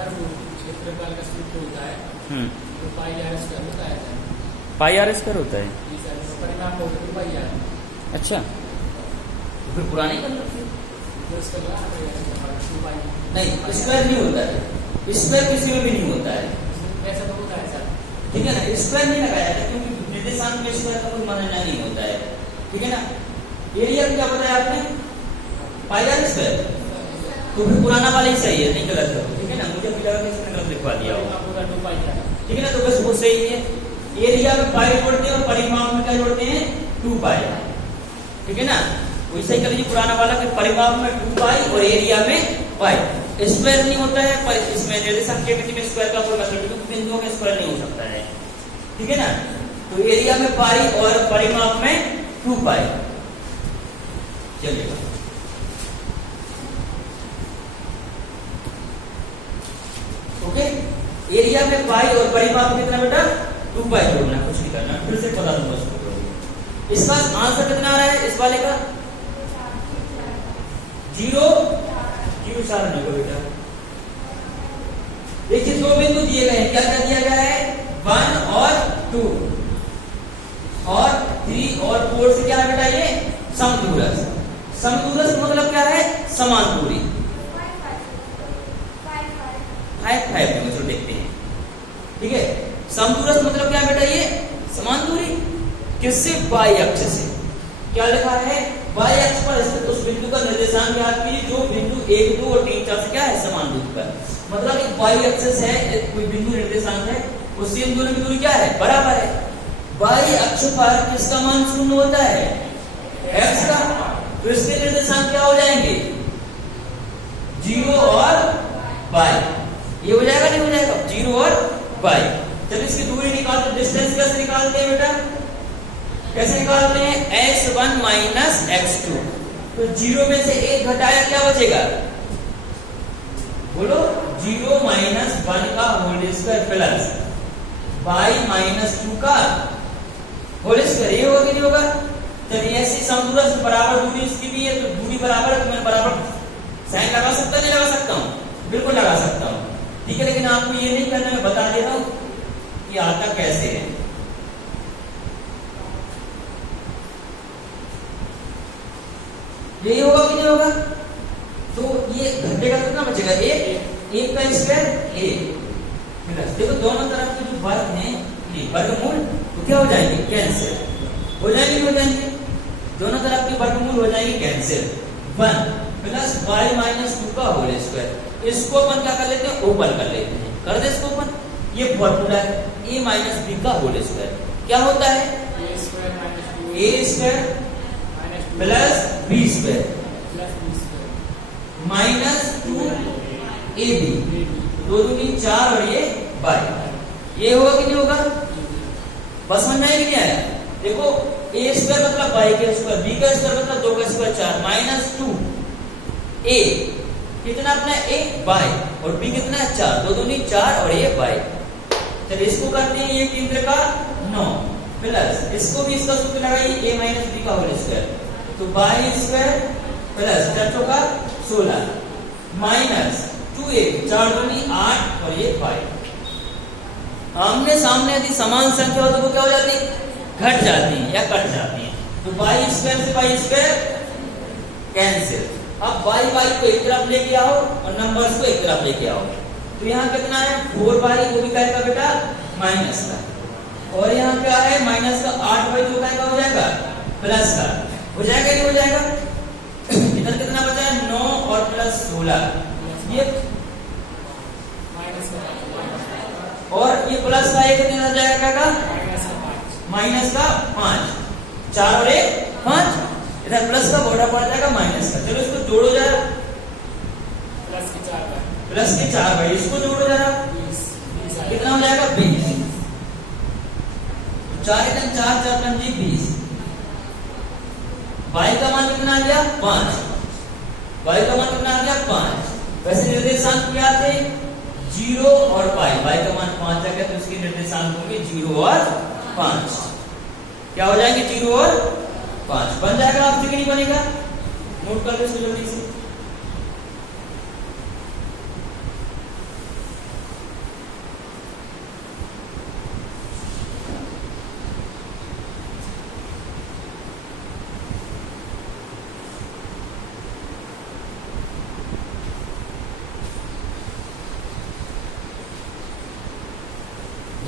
क्षेत्रफल का सूत्र होता है तो पाई आर स्क्वायर होता है। पाई आर स्क्वायर होता है। जी सर, परिमाप होता है पाई आर। अच्छा, तो फिर पुराने कर लो फिर। जो इसका बड़ा पाई नहीं, स्क्वायर नहीं होता है, स्क्वायर किसी में भी नहीं होता है। ऐसा तो होता है सर। ठीक है ना, स्क्वायर नहीं लगाया जाता क्योंकि निर्देशांक में स्क्वायर का कोई मानना नहीं होता है। ठीक है ना, एरिया क्या बताया आपने? पाई आर स्क्वायर। तो फिर पुराना वाला ही सही है, नहीं गलत है। ठीक है ना, मुझे भी लगा कि इसने गलत लिखवा दिया होगा। ठीक है ना, तो बस वो सही है। एरिया में पाई जोड़ते हैं और परिमाप में क्या जोड़ते हैं? 2 पाई। ठीक है ना, वैसे ही कर लीजिए पुराना वाला कि परिमाप में 2 पाई और एरिया में पाई। स्क्वायर नहीं होता है पर इसमें निर्देशांक के में स्क्वायर का कोई मतलब नहीं, बिंदुओं का स्क्वायर नहीं हो सकता है। ठीक है ना, तो एरिया में पाई और परिमाप में 2 पाई चलेगा। ओके, एरिया में पाई और परिमाप कितना बेटा? 2 पाई जोड़ना, कुछ नहीं करना, फिर से बता दूंगा उसको। इसका आंसर कितना आ रहा है इस वाले का? 0 4 नहीं को बेटा। देखिए 2 बिंदु दिए गए हैं, क्या क्या दिया गया है? 1 और 2 और 3 और 4 से क्या है बेटा? ये समदूरस्थ। समदूरस्थ मतलब क्या है? समान दूरी। 5 चलो देखते हैं। ठीक है, समदूरस्थ मतलब क्या बेटा? ये समान दूरी किससे? वाई अक्ष से। क्या लिखा है? वाई अक्ष पर स्थित उस बिंदु का निर्देशांक ज्ञात कीजिए जो बिंदु 1, 2 और 3, 4 से क्या है? समान दूरी पर। मतलब एक वाई एक्सिस है, कोई बिंदु निर्देशांक है, उससे इन दोनों की दूरी क्या है? बराबर है। वाई अक्ष पर किसका मान 0 होता है? एक्स का। तो इसके निर्देशांक क्या हो जाएंगे? 0 और वाई। ये हो जाएगा नहीं हो जाएगा? 0 और वाई। चलो इसकी दूरी निकालते, डिस्टेंस कैसे निकालते हैं बेटा? कैसे निकालते हैं? S1 minus x2। तो 0 में से 1 घटाया क्या बचेगा? बोलो। 0 माइनस 1 का whole square plus y minus 2 का होल स्क्वायर। ये होगा कि नहीं होगा? चलिए ऐसी समदूरस्थ बराबर दूरी इसकी भी है, तो दूरी बराबर है तो मैं बराबर साइन लगा सकता नहीं लगा सकता हूँ? बिल्कुल लगा सकता हूँ। ठीक है, लेकिन आपको ये नहीं करना, मैं बता देता हूँ कि आता कैसे है। यही होगा कि नहीं होगा? तो ये घंटे का कितना बचेगा? 1 का स्क्वायर 1 प्लस, देखो दोनों तरफ के जो वर्ग हैं ये वर्गमूल तो क्या हो जाएंगे? कैंसिल हो जाएंगे। हो जाएंगे दोनों तरफ के वर्गमूल हो जाएंगे कैंसिल। 1 प्लस y माइनस 2 का होल स्क्वायर। इसको अपन क्या कर लेते हैं? ओपन कर लेते हैं। कर दे इसको ओपन। ये फॉर्मूला है a माइनस b का होल स्क्वायर। क्या होता है? a square plus b square minus 2ab। 2 दूनी 4 और ये y। ये होगा कि नहीं होगा? बस समझ में आया कि नहीं आया? देखो a स्क्वायर मतलब y का स्क्वायर, b का स्क्वायर मतलब 2 का स्क्वायर 4 माइनस 2a कितना अपना a y और b कितना है 4। 2 दूनी 4 और ये y। चलिए इसको करते हैं, ये केंद्र का 9 प्लस इसको भी इसका सूत्र लगाइए a माइनस b का होल स्क्वायर। तो y स्क्वायर प्लस 4 का 16 माइनस 2a 4 दूनी 8 और ये 5। आमने सामने यदि समान संख्या हो तो वो क्या हो जाती है? घट जाती है या कट जाती है। तो y स्क्वायर से y स्क्वायर कैंसिल। अब y को एक तरफ लेके आओ और नंबर्स को एक तरफ लेके आओ। तो यहाँ कितना है? 4y, वो भी क्या का बेटा? माइनस का। और यहाँ क्या है? माइनस का 8y जो का हो जाएगा प्लस का। हो जाएगा नहीं हो जाएगा? इधर कितना बचा है? 9 और प्लस 16 ये और ये प्लस का एक कितना हो जाएगा? माइनस का 5। 4 और 1 5। इधर प्लस का बॉर्डर पड़ जाएगा माइनस का। चलो इसको जोड़ो जरा। प्लस के 4 भाई, इसको जोड़ो जरा। कितना हो जाएगा? 20। 4 4 4 5 20। y का मान कितना आ गया? 5। y का मान कितना आ गया? 5। वैसे निर्देशांक क्या थे? 0 और पाई। y का मान 5 आ गया तो इसके निर्देशांक होंगे 0 और 5। क्या हो जाएंगे? 0 और 5 बन जाएगा। आपसे कि नहीं बनेगा? नोट कर लो इसको जल्दी से।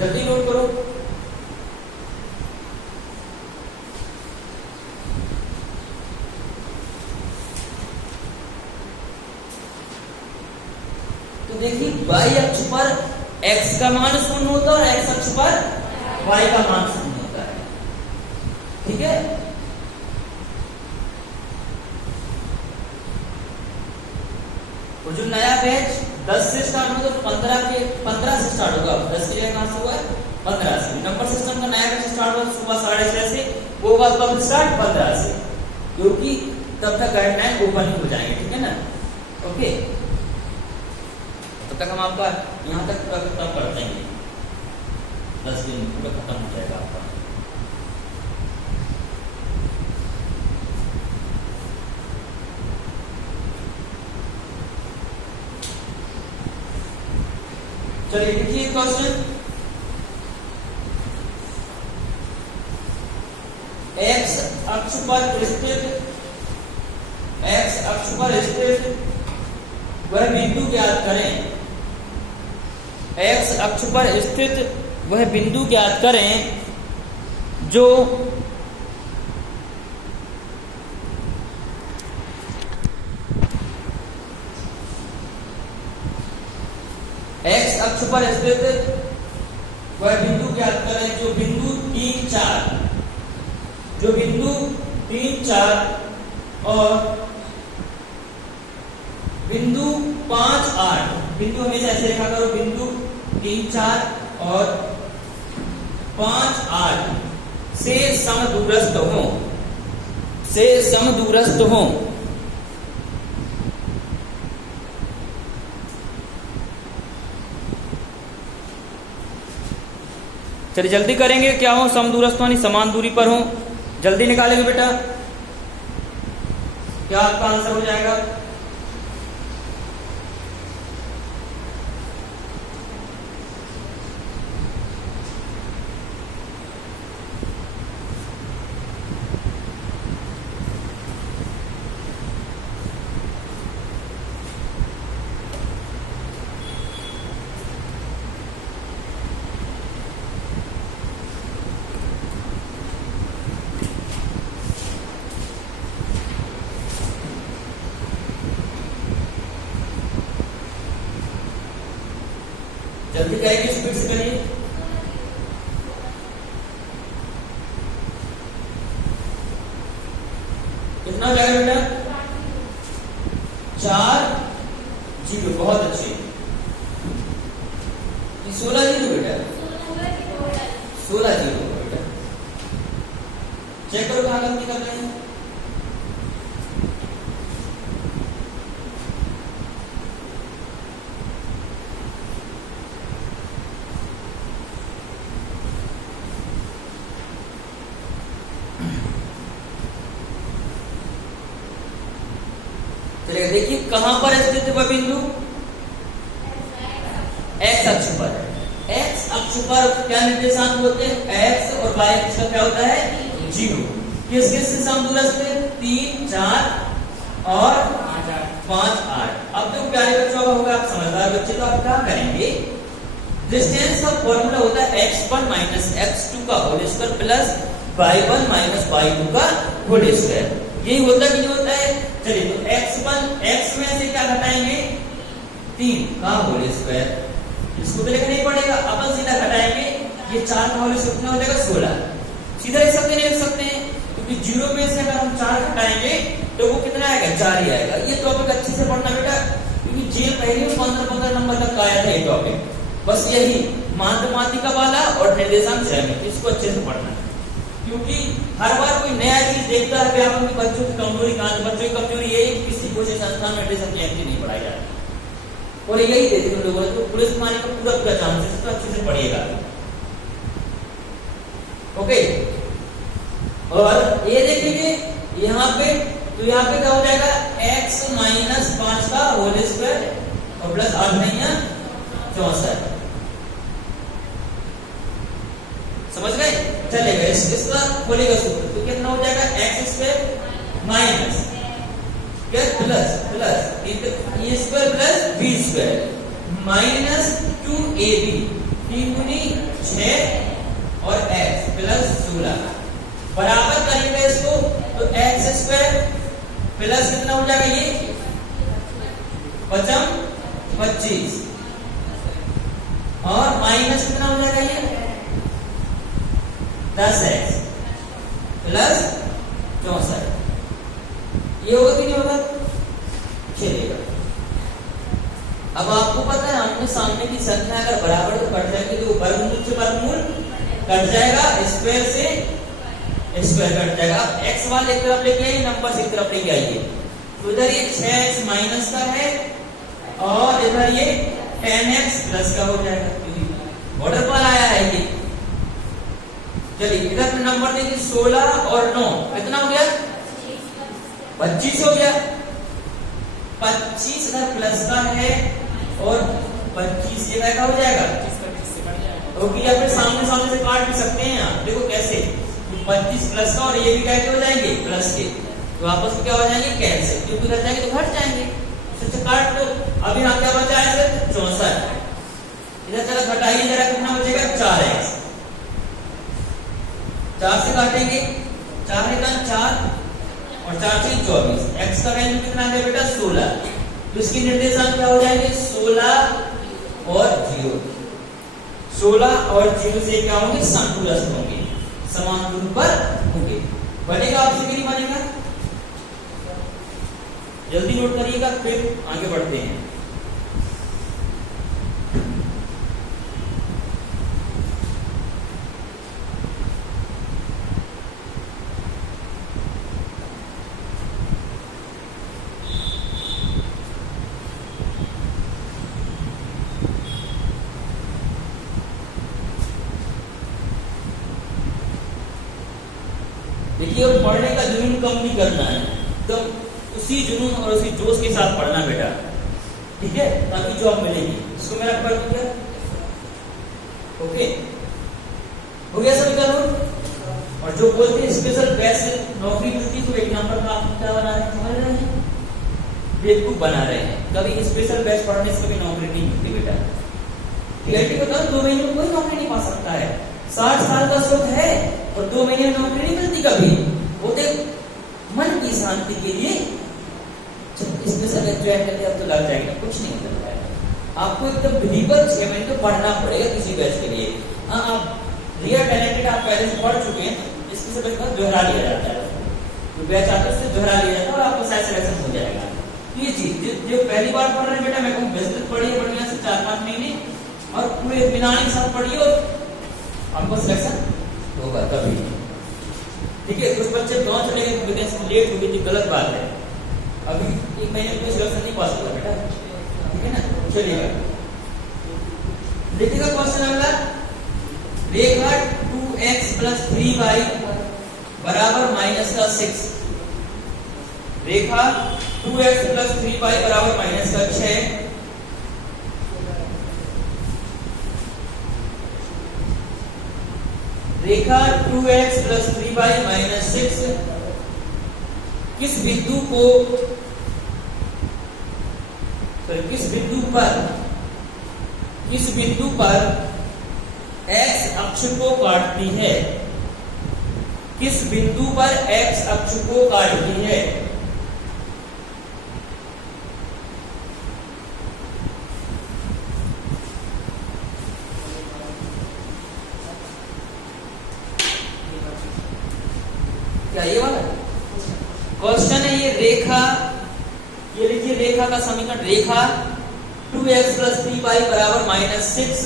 जल्दी नोट करो। तो देखिए y अक्ष पर x का मान शून्य होता है और x अक्ष पर y का मान शून्य होता है। ठीक है, तो जो नया बैच 10 से स्टार्ट होगा तो 15 से स्टार्ट होगा। 10 की जगह कहां से हुआ? 15 से। नंबर सिस्टम का नया बैच स्टार्ट होगा सुबह 6:30 से, वो होगा कब स्टार्ट? 15 से, क्योंकि तब तक गाइडलाइन ओपन हो जाएंगे। ठीक है ना? ओके, तब तक हम आपका यहाँ तक पूरा खत्म कर देंगे। 10 दिन पूरा खत्म हो जाएगा आपका। चलिए देखिए क्वेश्चन, x अक्ष पर स्थित वह बिंदु ज्ञात करें। x अक्ष पर स्थित वह बिंदु ज्ञात करें जो x अक्ष पर स्थित वह बिंदु ज्ञात करें जो बिंदु 3, 4, जो बिंदु 3, 4 और बिंदु 5, 8, बिंदु हमेशा ऐसे लिखा करो, बिंदु 3, 4 और 5, 8 से समदूरस्थ हो, से समदूरस्थ हो। चलिए जल्दी करेंगे, क्या हो? समदूरस्थ यानी समान दूरी पर हो। जल्दी निकालेंगे बेटा, क्या आपका आंसर हो जाएगा? जल्दी करेंगे, स्पीड से करिए। कितना हो जाएगा बेटा? 4, 0। बहुत अच्छे। 16 0 बेटा, 16 0 बेटा। चेक करो कहां गलती कर रहे हैं। देखिए कहां पर स्थित है वह बिंदु? x अक्ष पर। x अक्ष पर क्या निर्देशांक होते हैं? x और y अक्ष का क्या होता है? 0। किस किस से समदूरस्थ है? 3, 4 और 5, 8। अब तो प्यारे बच्चों का होगा, आप समझदार बच्चे, तो आप क्या करेंगे? डिस्टेंस का फॉर्मूला होता है x1 माइनस x2 का whole square plus y1 minus y2 का होल स्क्वायर। यही होता है कि नहीं होता है? चलिए तो x में से क्या घटाएंगे? 3 का होल स्क्वायर, इसको तो लिखना नहीं पड़ेगा, अपन सीधा घटाएंगे। ये 4 का होल स्क्वायर कितना हो जाएगा? 16। सीधा लिख सकते नहीं लिख सकते हैं, क्योंकि 0 में से अगर हम 4 घटाएंगे तो वो कितना आएगा? 4 ही आएगा। ये टॉपिक अच्छे से पढ़ना बेटा, क्योंकि जेल पहले 15 नंबर तक आया था ये टॉपिक। बस यही माध्यमातिका वाला और निर्देशांक ज्यामिति, इसको अच्छे से पढ़ना, क्योंकि हर बार कोई नया चीज देखता है व्यापक की बच्चों की कमजोरी कहां है। बच्चों की कमजोरी ये किसी कोचिंग संस्थान में एडमिशन नहीं पढ़ाई जाती, और यही देते हैं लोगों को पुलिस माने का पूरा चांसेस, तो अच्छे से पढ़िएगा। ओके, और ये देखेंगे यहाँ पे, तो यहाँ पे क्या हो जाएगा? x माइनस 5 का होल स्क्वायर और प्लस 8 नहीं है 64। समझ गए? चलेगा, इसका खोलेगा सूत्र, तो कितना हो जाएगा? x स्क्वायर माइनस क्या plus plus a square plus b square minus 2ab 3 दूनी 6 और x प्लस 16 बराबर करेंगे इसको तो एक्स स्क्वायर प्लस कितना हो जाएगा ये 25 और माइनस कितना हो जाएगा ये 10x प्लस 64 ये होगा कि नहीं होगा? चलेगा। अब आपको पता है हमने सामने की संख्या अगर बराबर तो कट जाएगी तो वर्गमूल से वर्गमूल कट जाएगा, स्क्वायर से स्क्वायर कट जाएगा। अब x वाले एक तरफ लेके आइए, नंबर एक तरफ लेके आइए तो इधर ये 6x माइनस का है और इधर ये 10x प्लस का हो जाएगा क्योंकि बॉर्डर पर आया है ये। चलिए इधर नंबर देखिए 16 और 9 कितना हो गया 25 हो गया। 25 इधर प्लस का है और 25 ये का हो जाएगा क्योंकि या फिर सामने सामने से काट भी सकते हैं आप। देखो कैसे 25 प्लस का और ये भी कैसे हो जाएंगे प्लस के तो आपस में क्या हो जाएंगे कैंसिल, क्योंकि घट जाएंगे तो घट जाएंगे उससे काट दो। अभी यहाँ क्या बचा है सिर्फ 64 इधर चलो घटाइए जरा कितना बचेगा 4x 4 से काटेंगे 4 का 4 और 4 से 24 x का वैल्यू कितना है बेटा 16 तो इसकी निर्देशांक क्या हो जाएंगे 16 और 0 16 और 0 से क्या होंगे समतुल्य होंगे समान दूरी पर होंगे। बनेगा आपसे कि नहीं बनेगा? जल्दी नोट करिएगा फिर आगे बढ़ते हैं। देखिए और पढ़ने का जुनून कम नहीं करना है, तो उसी जुनून और उसी जोश के साथ पढ़ना बेटा, ठीक है, ताकि जॉब मिलेगी। इसको मेरा पढ़ दिया, ओके हो गया सभी का नोट। और जो बोलते हैं स्पेशल बैच से नौकरी मिलती तो एक नंबर का आप क्या बना रहे हैं समझ रहे हैं, बेवकूफ बना रहे हैं। कभी स्पेशल बैच पढ़ने से कभी नौकरी नहीं मिलती बेटा। रियलिटी बताओ 2 महीने में कोई नौकरी नहीं पा सकता है। 60 साल का सुख है और 2 महीने में नौकरी नहीं मिलती कभी। वो तो मन की शांति के लिए स्पेशल ज्वाइन करके अब तो लग जाएगा, कुछ नहीं होता है। आपको एकदम बिलीवर 6 महीने तो पढ़ना पड़ेगा किसी बैच के लिए। हाँ आप रियल टैलेंटेड आप पहले से पढ़ चुके हैं, इसके से बैच दोहरा लिया जाता है, तो बैच आता है उससे दोहरा लिया जाता है और आपको शायद सिलेक्शन हो जाएगा। ये चीज जो पहली बार पढ़ रहे हैं बेटा, मैं कहूँ बेहतर पढ़िए बढ़िया से 4-5 महीने और पूरे इत्मीनान के साथ पढ़िए और आपको सिलेक्शन होगा कभी। ठीक है, कुछ बच्चे गांव चले गए वैकेंसी लेट हो गई थी, गलत बात है। अभी 1 महीने में सिलेक्शन नहीं पा सकता बेटा, ठीक है ना। चलिएगा देखिएगा क्वेश्चन अगला, रेखा 2x + 3y बराबर -6। रेखा 2x + 3y बराबर -6। रेखा 2x + 3y - 6 किस बिंदु पर x अक्ष को काटती है? किस बिंदु पर x अक्ष को काटती है? क्या ये वाला क्वेश्चन है? ये रेखा, ये लीजिए रेखा का समीकरण, रेखा 2x + 3y बराबर -6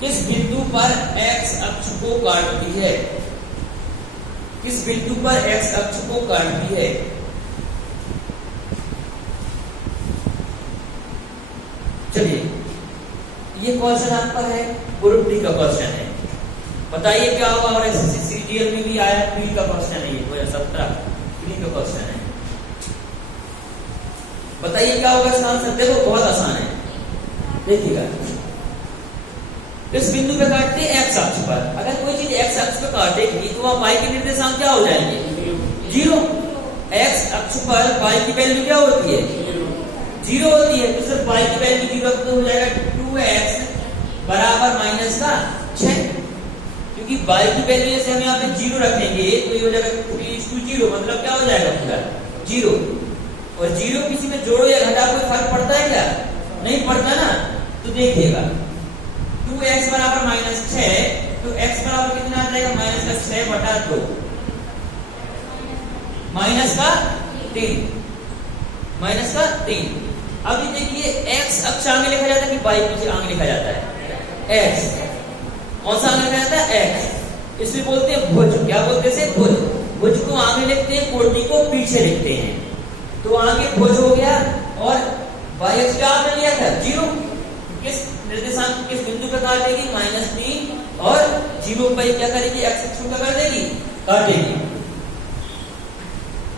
किस बिंदु पर x अक्ष को काटती है? किस बिंदु पर x अक्ष को काटती है? चलिए ये क्वेश्चन आपका है ग्रुप डी का क्वेश्चन है, बताइए क्या होगा। और एसएससी सीजीएल में भी आया, प्री का क्वेश्चन है, ये 2017 प्री का क्वेश्चन है। बताइए क्या होगा इसका आंसर। देखो बहुत आसान है, देखिएगा इस बिंदु पे काटते हैं x अक्ष पर। अगर कोई चीज x अक्ष पे काटेगी तो वहां y के निर्देशांक क्या हो जाएंगे 0। x अक्ष पर y की वैल्यू क्या होती है जीरो होती है तो सिर्फ y की वैल्यू जीरो तो हो जाएगा 2x बराबर माइनस का 6, क्योंकि y की वैल्यू से हम यहाँ पे जीरो रखेंगे तो ये हो जाएगा 3:0, मतलब क्या हो जाएगा पूरा जीरो। और जीरो किसी में जोड़ो या घटाओ कोई फर्क पड़ता है क्या? नहीं पड़ता ना। तो देखिएगा 2x बराबर माइनस 6, तो x बराबर कितना आ जाएगा माइनस का 6 बटा 2 माइनस का 3 माइनस का 3। अभी देखिए x अक्ष आगे लिखा जाता है कि y पीछे आगे लिखा जाता है? x। कौन सा आगे लिखा जाता है? x। इसमें बोलते हैं भुज। क्या बोलते हैं? भुज। भुज को आगे लिखते हैं, कोटि को पीछे लिखते हैं। तो आगे भुज हो गया और y अक्ष क्या आपने लिया था? 0। किस निर्देशांक किस बिंदु पर काटेगी? -3 और 0 पर क्या करेगी? x अक्ष को कर देगी, काटेगी।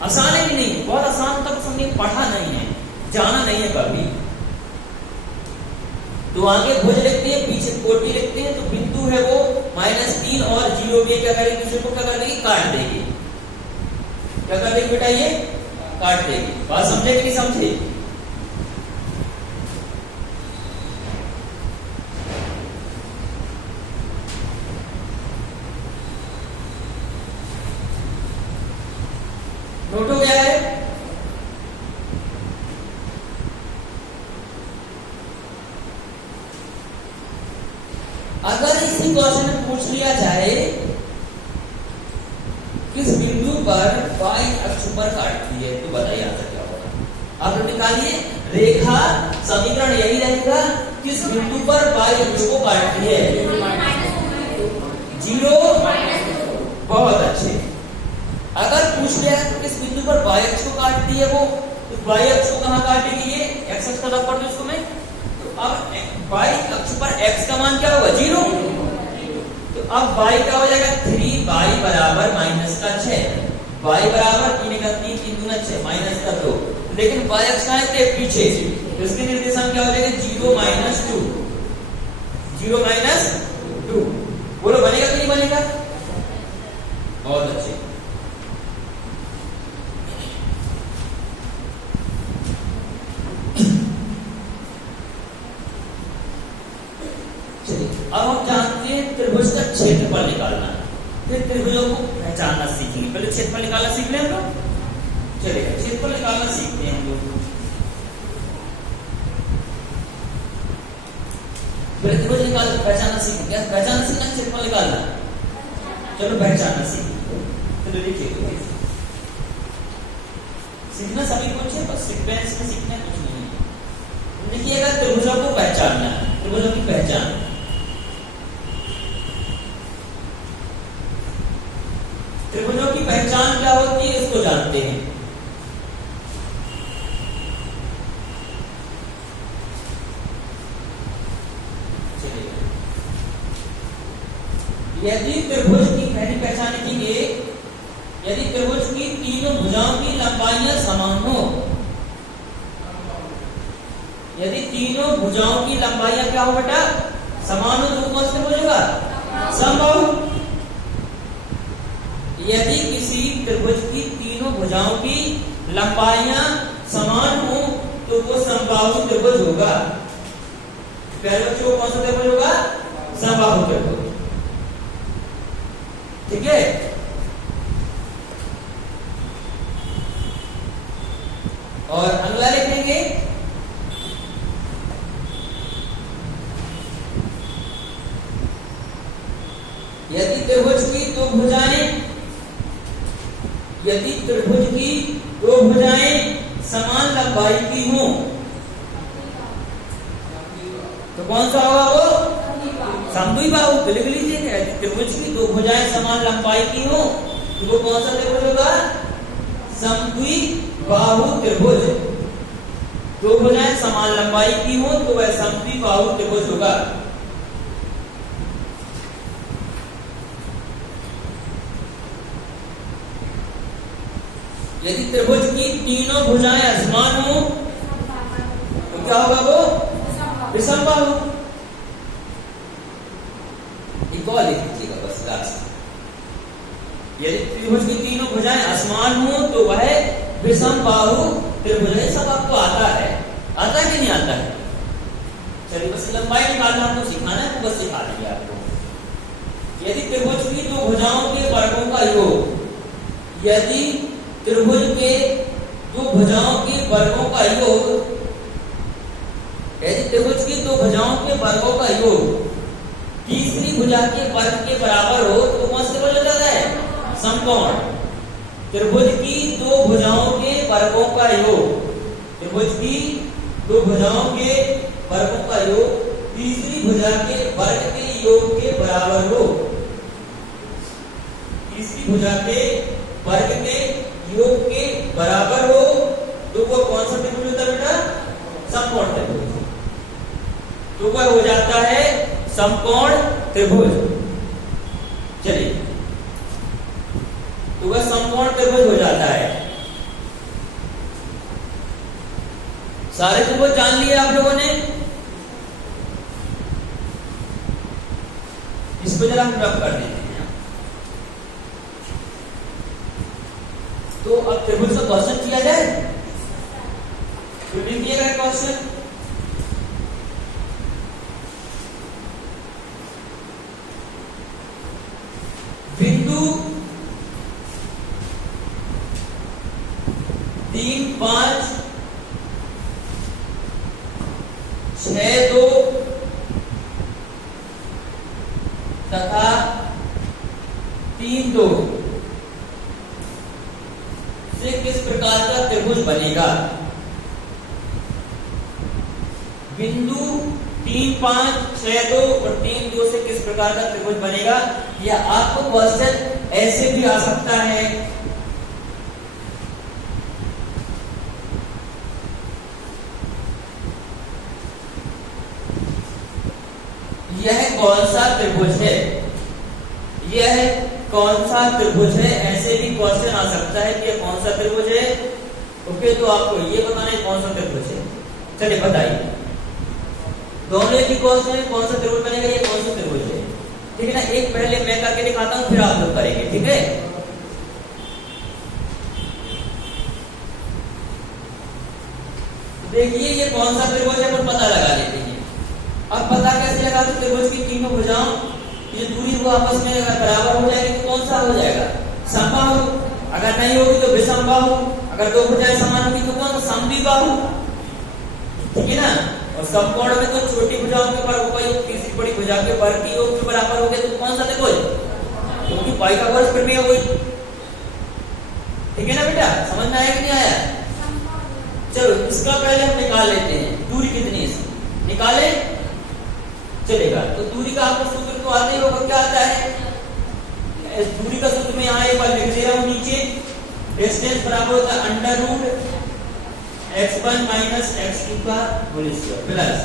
आसान है कि नहीं? बहुत आसान, तक हमने पढ़ा नहीं है, जाना नहीं है कभी। तो आगे भुज लिखते हैं, पीछे कोटि लिखते हैं, तो बिंदु है वो -3 और 0 भी क्या करेगी? दूसरे को क्या कर देगी? काट देगी। क्या कर देगी बेटा? ये काट देगी। बात समझे कि नहीं समझे? नोट हो गया है? अगर इसी क्वेश्चन में पूछ लिया जाए किस बिंदु पर y अक्ष पर काटती है, तो बताइए आंसर क्या होगा? आप लोग निकालिए। रेखा समीकरण यही रहेगा, किस बिंदु पर y अक्ष को काटती है? 0। बहुत अच्छे। अगर पूछ लिया तो किस बिंदु पर y अक्ष को काटती है वो, तो y अक्ष को कहां काटेगी? ये x अक्ष का रख पड़ इसको मैं। तो अब y अक्ष पर x का मान क्या होगा? 0। तो अब y क्या हो जाएगा? 3y बराबर माइनस का 6। y बराबर 3 का 3, 3 दूना 6, माइनस का 2। लेकिन y अक्ष कहां है? पीछे। तो इसके निर्देशांक क्या हो जाएगा? 0 -2। 0 -2। बोलो बनेगा कि नहीं बनेगा? बहुत अच्छे। अब हम जानते हैं त्रिभुज का क्षेत्रफल निकालना, फिर त्रिभुजों को पहचानना सीखेंगे। पहले क्षेत्रफल निकालना सीख लें हम लोग। चलिए क्षेत्रफल निकालना सीखते हैं हम लोग। पहले त्रिभुज निकाल पहचानना सीखेंगे। क्या पहचानना सीखना? क्षेत्रफल निकालना। चलो पहचानना सीखेंगे। चलो देखिए, सीखना सभी कुछ है, बस सीक्वेंस में सीखना कुछ नहीं है। देखिएगा त्रिभुजों को पहचानना, त्रिभुजों की पहचान। त्रिभुजों की पहचान क्या होती है इसको जानते हैं। यदि त्रिभुज की पहली पहचान लिखेंगे, यदि त्रिभुज की तीनों भुजाओं की लंबाइयां समान हो, यदि तीनों भुजाओं की लंबाइयां क्या हो बेटा? समान हो, तो कौन सा त्रिभुज होगा? समबाहु। यदि किसी त्रिभुज की तीनों भुजाओं की लंबाइयां समान हो तो वो समबाहु त्रिभुज होगा। पहले बच्चों को कौन सा त्रिभुज होगा? समबाहु त्रिभुज। ठीक है। और अगला लिखेंगे यदि त्रिभुज की दो भुजाएं, यदि त्रिभुज की दो भुजाएं समान लंबाई की हो तो कौन सा होगा वो? समद्विबाहु। तो लिख लीजिए, त्रिभुज की दो भुजाएं समान लंबाई की हो तो वो कौन सा त्रिभुज होगा? समद्विबाहु त्रिभुज। दो भुजाएं समान लंबाई की हो तो वह समद्विबाहु त्रिभुज होगा। यदि त्रिभुज की तीनों भुजाएं असमान हो तो क्या होगा वो? विषमबाहु। एक और लिख लीजिएगा बस लास्ट। यदि त्रिभुज की तीनों भुजाएं असमान हो तो वह विषमबाहु त्रिभुज है। सब आपको आता है, आता है कि नहीं आता है? चलिए बस लंबाई निकालना हमको सिखाना है, तो बस सिखा देंगे आपको। यदि त्रिभुज की दो भुजाओं के वर्गों का योग, यदि त्रिभुज के दो भुजाओं के वर्गों का योग, यदि त्रिभुज की दो भुजाओं के वर्गों का योग तीसरी भुजा के वर्ग के बराबर हो तो कौन सा त्रिभुज हो जाता है? समकोण। त्रिभुज की दो भुजाओं के वर्गों का योग, त्रिभुज की दो भुजाओं के वर्गों का योग तीसरी भुजा के वर्ग के योग के बराबर हो, तीसरी भुजा के वर्ग के योग के बराबर हो तो वो कौन सा त्रिभुज होता है बेटा? समकोण त्रिभुज। तो वह हो जाता है समकोण त्रिभुज। चलिए, तो वह समकोण त्रिभुज हो जाता है। सारे त्रिभुज जान लिए आप लोगों ने? इसको जरा हम रब कर देते हैं। तो अब त्रिभुज का क्वेश्चन किया जाए, तो लिखिएगा क्वेश्चन। बिंदु 3, 5, 6, 2 तथा 3, 2 से किस प्रकार का त्रिभुज बनेगा? बिंदु 3, 5, 6, 2 और 3, 2 से किस प्रकार का त्रिभुज बनेगा? या आपको क्वेश्चन ऐसे भी आ सकता है, यह कौन सा त्रिभुज है? यह कौन सा त्रिभुज है? ऐसे भी क्वेश्चन आ सकता है कि कौन सा त्रिभुज है। ओके, तो आपको ये बताना है कौन सा त्रिभुज है। चलिए बताइए, दोनों की क्वेश्चन है, कौन सा त्रिभुज बनेगा, ये कौन सा त्रिभुज है। ठीक है ना? एक पहले मैं करके दिखाता हूं, फिर आप लोग करेंगे। ठीक है? देखिए ये कौन सा त्रिभुज है, पर पता लगा लेते हैं। अब पता कैसे लगा? तो त्रिभुज की तीनों भुजाओं की जो दूरी वो आपस में अगर बराबर हो जाएगी तो कौन सा हो जाएगा? समबाहु। अगर नहीं होगी तो विषमबाहु। अगर दो भुजाएं समान होगी तो कौन सा? समद्विबाहु। ठीक है ना? और समकोण में तो छोटी भुजाओं के वर्ग का योग तीसरी बड़ी भुजा के वर्ग के योग के बराबर हो गए तो कौन सा त्रिभुज? क्योंकि पाइथागोरस प्रमेय हुई। ठीक है ना बेटा? समझ में आया कि नहीं आया? चलो इसका पहले हम निकाल लेते हैं, दूरी कितनी है निकाले चलेगा। तो दूरी का आपको सूत्र तो आते ही होगा, क्या आता है? इस दूरी का सूत्र में यहाँ एक बार लिख दे रहा हूं नीचे। डिस्टेंस बराबर होता है under root x1 minus x2 का whole square plus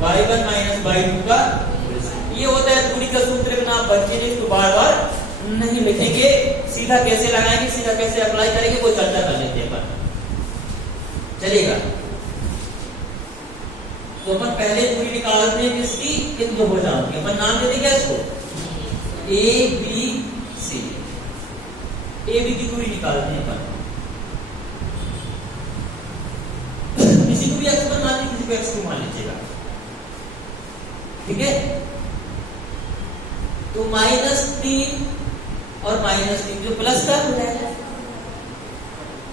y1 minus y2 का होल स्क्वायर। ये होता है दूरी का सूत्र। ना बच्चे ने इसको बार बार नहीं लिखेंगे, सीधा कैसे लगाएंगे, सीधा कैसे अप्लाई करेंगे वो चर्चा कर लेते हैं। चलेगा? तो अपन पहले दूरी निकालते हैं किसकी? इन दो भुजाओं की। अपन नाम देते क्या इसको? A B C. A B की दूरी निकालते हैं अपन। किसी को भी x1 मान लीजिए, किसी को x2 मान लीजिएगा। ठीक है? तो -3 और -3 जो प्लस का हो जाएगा,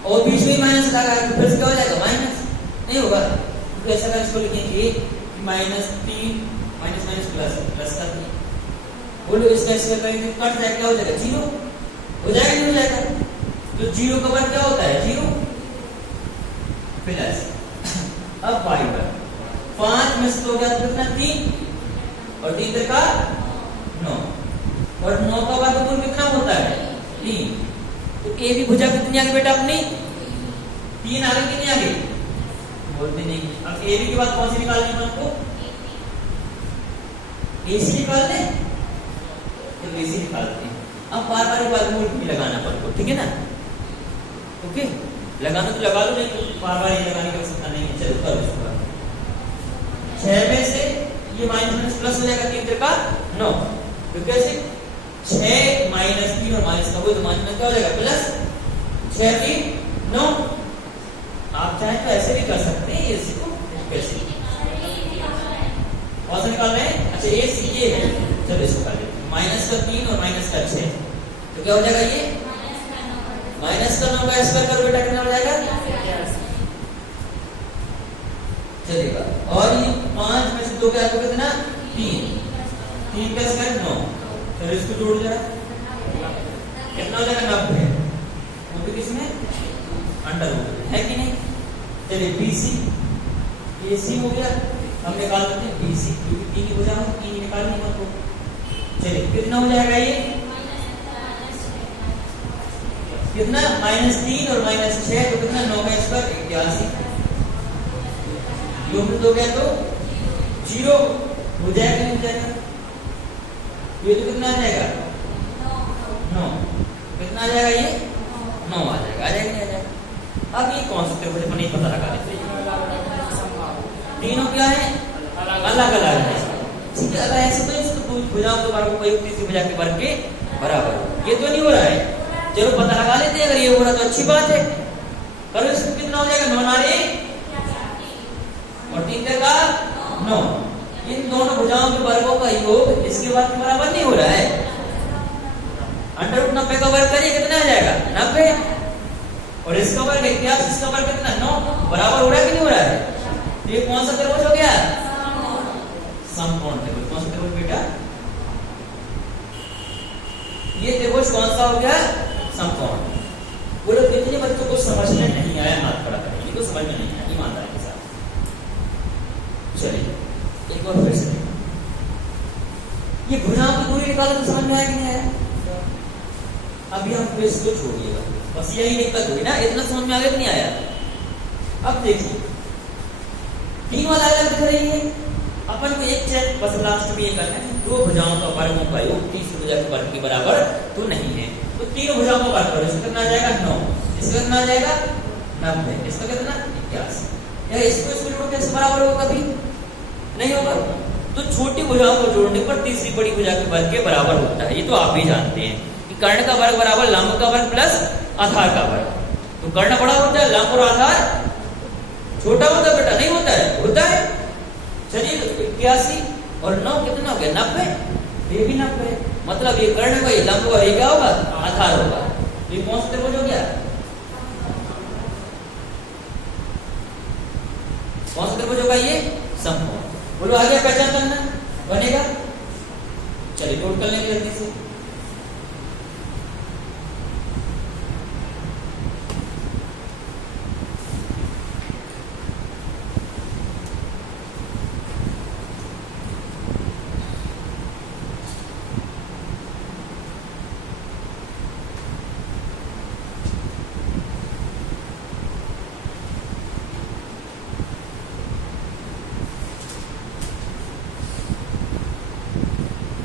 और बीच में माइनस लगा है तो फिर क्या हो जाएगा? माइनस नहीं होगा। तो ऐसा कर इसको लिखेंगे -3 माइनस माइनस प्लस प्लस का 3। बोलो इसका स्क्वायर करेंगे कट जाएगा, क्या हो जाएगा? 0 हो जाएगा, नहीं हो जाएगा? तो 0 का वर्ग क्या होता है? 0 प्लस अब y1 5 में से हो गया तो कितना? 3 और 3 का 9 और 9 का वर्गमूल कितना होता है? 3। तो ए भी भुजा कितनी आ गई बेटा अपनी? 3 आ गई, कितनी आ गई? बोलते नहीं। अब ए बी के बाद कौन सी निकालनी है आपको? एसी निकाल दे, तो एसी निकालते हैं। अब बार बार वर्गमूल भी लगाना पड़ेगा। ठीक है ना? ओके, लगाना तो लगा लो, नहीं तो बार बार ये लगाने की आवश्यकता नहीं है। चलो करो इसको। 6 में से ये माइनस माइनस प्लस हो जाएगा, 3 का 9। तो कैसे? 6 माइनस 3 और माइनस का वो तो माइनस क्या हो जाएगा? प्लस 6 3 9। आप चाहे तो ऐसे भी कर सकते हैं, इसको कैसे कौन सा निकाल रहे हैं? अच्छा ए सी ये है, चलो इसको कर लेते हैं। माइनस का 3 और माइनस का 6 तो क्या हो जाएगा ये माइनस का 9 का स्क्वायर करो बेटा, कितना हो जाएगा चलेगा। और ये 5 में से 2 क्या आएगा कितना 3 का स्क्वायर 9, चलो इसको जोड़ जरा कितना हो जाएगा 90, वो भी किसमें अंडर रूट है कि नहीं। चलिए BC AC हो गया, हम निकाल लेते हैं BC क्योंकि 3 हो जाएगा, 3 निकालनी है हमको। चलिए कितना हो जाएगा ये कितना -3 और -6 तो कितना 9 का स्क्वायर 81, योग में 2 गया तो 0 हो जाएगा नहीं हो जाएगा, ये तो कितना आ जाएगा 9, कितना आ जाएगा ये 9 आ जाएगा, आ जाएगा नहीं आ जाएगा। अब ये कौन सा त्रिभुज अपने पता लगा लेते हैं, तीनों क्या है अलग अलग है, ठीक है। अगर ऐसे तो इसको भुजाओं के वर्ग को एक तीसरी भुजा के वर्ग के बराबर, ये तो नहीं हो रहा है, चलो पता लगा लेते हैं, अगर ये हो रहा तो अच्छी बात है। करो इसको कितना हो जाएगा 9 नारे और 3 का 9, इन दोनों भुजाओं के वर्गों का योग इसके वर्ग के बराबर नहीं हो रहा है। अंडर रूट 90 का वर्ग करिए कितना आ जाएगा 90, और इसका वर्ग 81, इसका वर्ग कितना 9, बराबर हो रहा है कि नहीं हो रहा है। ये कौन सा त्रिभुज हो गया समकोण त्रिभुज। कौन सा त्रिभुज बेटा, ये त्रिभुज कौन सा हो गया समकोण। बोलो कितने बच्चों को समझ में नहीं आया हाथ खड़ा करें, इनको समझ में नहीं आया ईमानदारी के साथ। चलिए एक बार फिर से ये भुजाओं की दूरी निकालो तो समझ में आया कि नहीं आया। अभी हम फिर इसको छोड़िएगा, बस यही दिक्कत हुई ना, इतना समझ में आ गया कि नहीं आया। अब देखिए 3 वाला अलग दिख रही है, अपन को एक चेक बस लास्ट में ये करना है, 2 भुजाओं का वर्गों का योग तीसरी भुजा के वर्ग के बराबर तो नहीं है, तो 3 भुजाओं का वर्ग करो, इसका कितना आ जाएगा 9, इसका कितना आ जाएगा 90, इसका कितना 81, या इसको जोड़ कैसे बराबर होगा, कभी नहीं होगा। तो छोटी भुजाओं को जोड़ने पर तीसरी बड़ी भुजा के वर्ग के बराबर होता है, ये तो आप भी जानते हैं कि कर्ण का वर्ग बराबर लंब का वर्ग प्लस आधार का वर्ग। तो कर्ण बड़ा होता है, लंब और आधार छोटा होता है बेटा, नहीं होता है, होता है। चलिए 81 और 9 कितना हो गया 90, ये भी 90, मतलब ये कर्ण का ये लंब और ये क्या होगा आधार होगा। ये कौन सा त्रिभुज हो गया, कौन सा त्रिभुज होगा ये समकोण। बोलो आगे पहचान करना बनेगा। चलिए नोट कर लेंगे जल्दी से।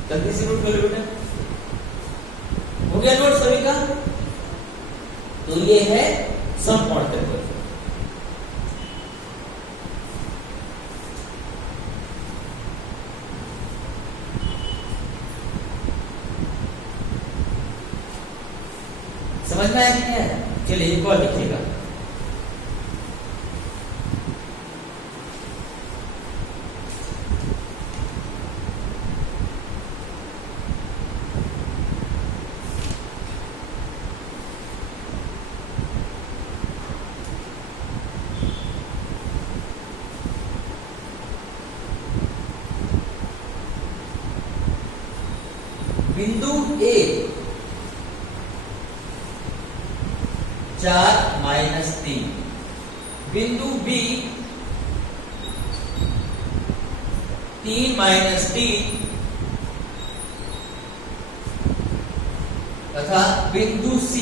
जल्दी से नोट कर लो बेटा, हो गया नोट सभी का। तो ये है समकोण त्रिभुज। समझ में आया कि नहीं आया। चलिए एक और लिखिएगा, बिंदु A 4 - 3, बिंदु B 3 - 3 तथा बिंदु C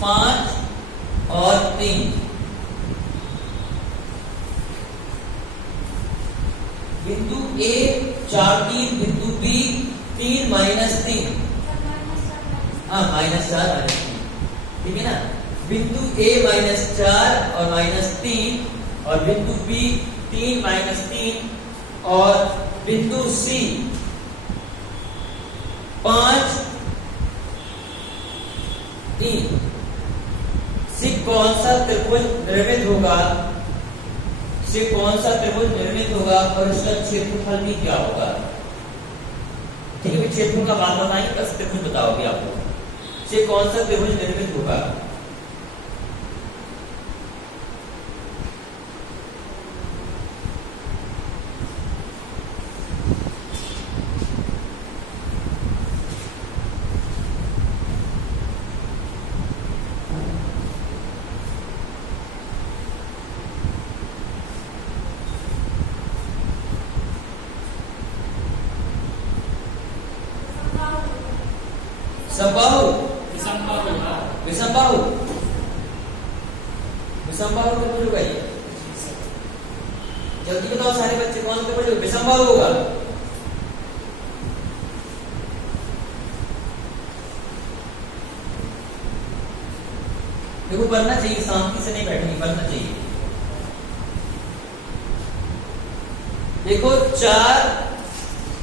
5 और 3। बिंदु A 4 3, बिंदु B 3 - 3, हाँ -4 -3, ठीक है ना। बिंदु A -4 और -3 और बिंदु B 3 - 3 और बिंदु C 5 3 से कौन सा त्रिभुज निर्मित होगा। से कौन सा त्रिभुज निर्मित होगा और इसका क्षेत्रफल भी क्या होगा। ठीक है, क्षेत्रफल का बात बताएंगे, बस त्रिभुज बताओगे आपको। से कौन सा त्रिभुज निर्मित होगा। समबाहु, विषमबाहु, विषमबाहु त्रिभुज होगा ये। जल्दी बताओ सारे बच्चे, कौन सा त्रिभुज विषमबाहु होगा। देखो पढ़ना चाहिए, शांति से नहीं बैठेंगे, पढ़ना चाहिए। देखो 4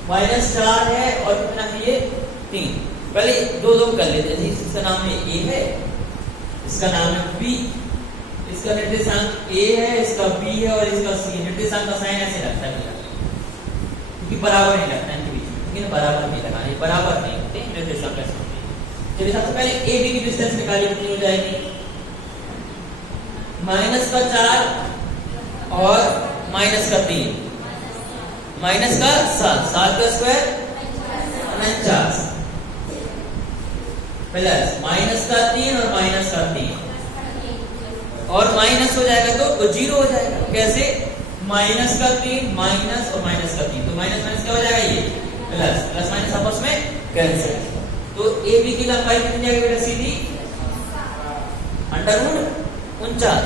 माइनस 4 है और कितना है ये 3। पहले दो दो कर लेते हैं। इसका नाम है ए है, इसका नाम है बी, इसका निर्देशांक ए है, इसका बी है और इसका सी है। निर्देशांक का साइन ऐसे लगता है क्योंकि बराबर नहीं लगता इनके बीच में, ठीक है, बराबर नहीं लगाना, ये बराबर नहीं होते निर्देशांक ऐसे होते हैं। चलिए सबसे पहले ए बी की डिस्टेंस निकालिए, कितनी हो जाएगी। माइनस का 4 और माइनस का 3, माइनस का 7 का स्क्वायर 49 प्लस माइनस का 3 और माइनस का 3 और माइनस हो जाएगा तो 0 हो जाएगा। कैसे, माइनस का 3 माइनस और माइनस का 3, तो माइनस माइनस क्या हो जाएगा ये प्लस, प्लस माइनस आपस में कैंसिल। तो ए बी की लंबाई कितनी जाएगी बेटा, सीधी √49,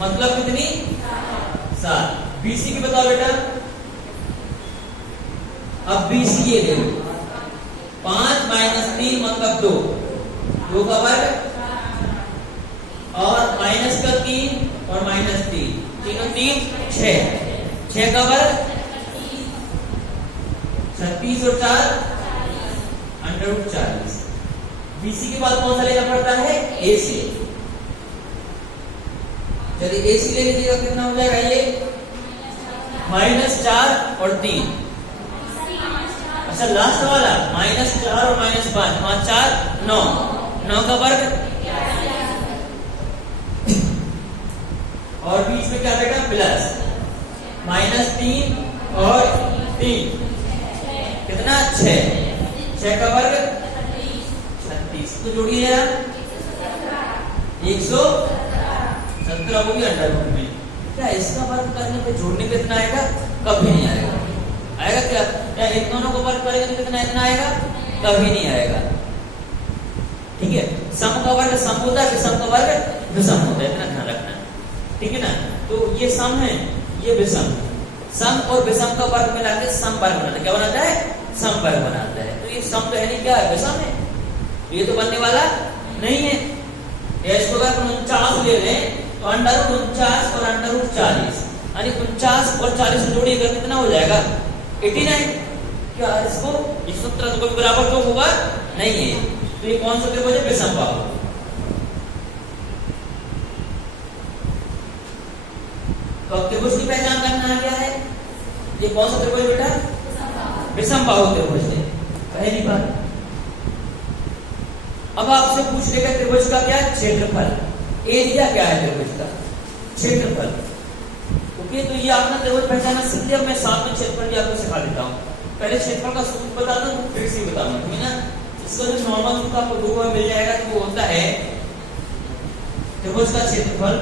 मतलब कितनी 7। बीसी की बताओ बेटा। अब बीसी ये ले लो, 5 माइनस 3 मतलब 2, 2 का वर्ग और माइनस का 3 और माइनस 3, 3 और 3 6, 6 का वर्ग 36 और 4 √40। बीसी के बाद कौन सा लेना पड़ता है, एसी। चलिए एसी ले लीजिएगा, कितना हो जाएगा ये -4 और 3। अच्छा लास्ट वाला -4 और -5, 5 4 9, 9 का वर्ग और बीच में क्या बेटा प्लस, -3 और 3 कितना 6, 6 का वर्ग 36, तो जोड़िए यार 117, वो भी अंडर में। क्या इसका वर्ग करने पे जोड़ने पे इतना आएगा, कभी नहीं आएगा। आएगा क्या, क्या इन दोनों को वर्ग करेंगे तो कितना इतना आएगा, कभी नहीं आएगा। ठीक है, सम का वर्ग सम होता है, विषम का वर्ग विषम होता है, इतना ध्यान रखना, ठीक है ना। तो ये सम है, ये विषम। सम और विषम का वर्ग मिला के सम वर्ग बनाता है। क्या बनाता है, सम वर्ग बनाता है। तो ये सम तो है नहीं, क्या है, विषम है, ये तो बनने वाला नहीं है। इसको अगर 49 ले लें तो √49 और √40, यानी 49 और 40 को जोड़िएगा कितना हो जाएगा 89। क्या इसको 117 तो कोई बराबर तो होगा नहीं है। तो ये कौन सा त्रिभुज है, विषमबाहु। तो अब त्रिभुज की पहचान करना आ गया है। ये कौन सा त्रिभुज बेटा, विषमबाहु त्रिभुज है, पहली बात। अब आपसे पूछ लेगा त्रिभुज का क्या क्षेत्रफल, एरिया क्या है त्रिभुज का, क्षेत्रफल। ओके, तो ये आपने त्रिभुज पहचाना सीख लिया। मैं साथ में क्षेत्रफल भी आपको सिखा देता हूँ। पहले क्षेत्रफल का सूत्र बताता हूँ, फिर से बताऊंगा, ठीक है ना। इसका जो नॉर्मल सूत्र आपको 2 में मिल जाएगा, तो वो होता है त्रिभुज का क्षेत्रफल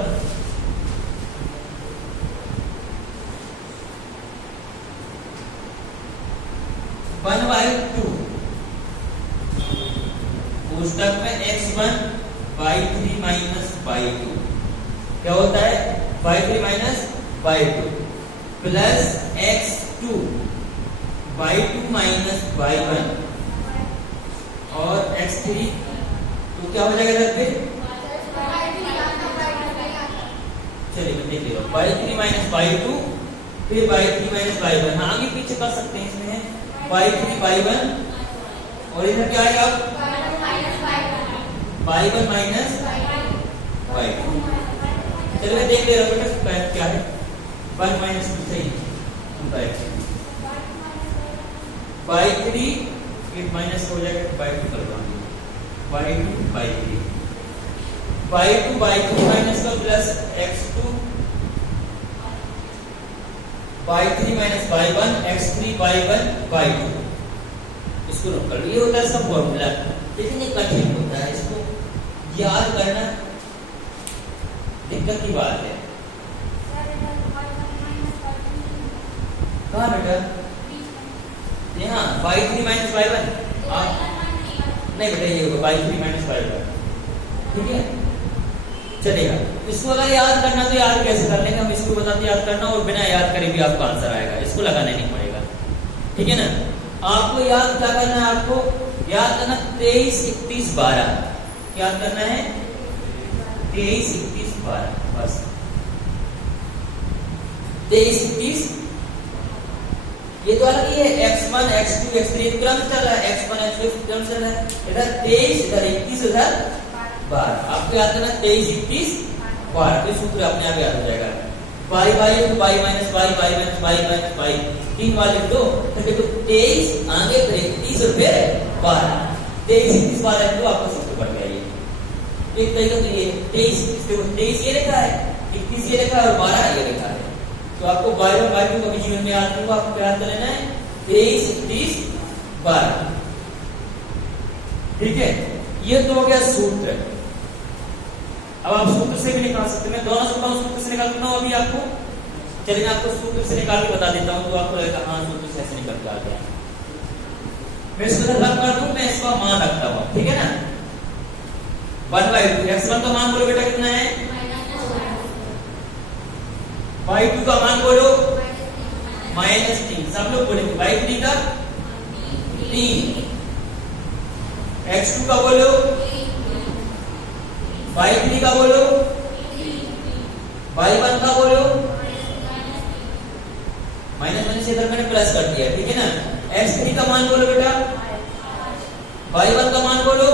√2 पुस्तक में x1/3 - y2 क्या होता है, y3 - y2 plus x2/2 - y1 और x3, तो क्या हो जाएगा फिर, चलिए मैं देख लेता हूँ, y3 - y2 फिर y3 - y1। हाँ आगे पीछे कर सकते हैं, इसमें है y3 y1 और इधर क्या आएगा y1 - y2। चलिए देख ले रहा बेटा क्या है 1 माइनस 2 सही बाई 3 ये माइनस हो जाएगा बाई 2 कर दूंगा बाई 2 बाई 3 माइनस का plus x2 by 3 minus by 1 x3 by 1 by 2 इसको नोट कर लो। ये होता है इसका फॉर्मूला, लेकिन ये कठिन होता है, इसको याद करना दिक्कत की बात है। कहाँ बेटा यहाँ बाई 3 माइनस बाई 1 नहीं बेटा ये होगा बाई 3 माइनस बाई 1 ठीक है चलेगा। इसको अगर याद करना तो याद कैसे कर लेंगे हम, इसको बताते याद करना और बिना याद करे भी आपको आंसर आएगा, इसको लगाना नहीं पड़ेगा ठीक है ना। आपको याद क्या करना है, आपको याद करना 23 31 12 याद करना है 23 31 12 बस 23 31 ये तो अलग ही है x1 x2 x3 क्रम चल रहा है x1 x2 क्रम चल रहा है इधर 23 इधर 21 इधर 12 आपको याद करना 23 21 12 तो सूत्र अपने आप याद हो जाएगा। बाई बाई तो by minus by by minus by minus by 3 बार लिख दो तो देखो 23 आगे फिर 31 और फिर 12 23 21 12 लिख दो आपको सूत्र बन गया। ये एक तरीका तो ये 23 देखो 23 ये लिखा है 21 ये लिखा है और 12 ये लिखा है तो आपको बाई और बाई कभी जीवन में याद नहीं हुआ आपको याद करना है 23 31 12 ठीक है। ये तो हो गया सूत्र। अब आप सूत्र से भी निकाल सकते हैं, मैं दोनों सूत्र से निकालता हूं अभी आपको। चलिए मैं आपको सूत्र से निकाल के बता देता हूं तो आपको लगेगा हाँ सूत्र से ऐसे निकल के आ गया। मैं इसको रख कर दूं, मैं इसका मान रखता हूं ठीक है ना 1/2 x1 का मान बोलो बेटा कितना है y2 का मान बोलो -3 सब लोग बोलेंगे y3 का 3 x2 का बोलो y3 का बोलो y1 का बोलो माइनस माइनस इधर मैंने प्लस कर दिया ठीक है ना। x3 का मान बोलो बेटा y1 का मान बोलो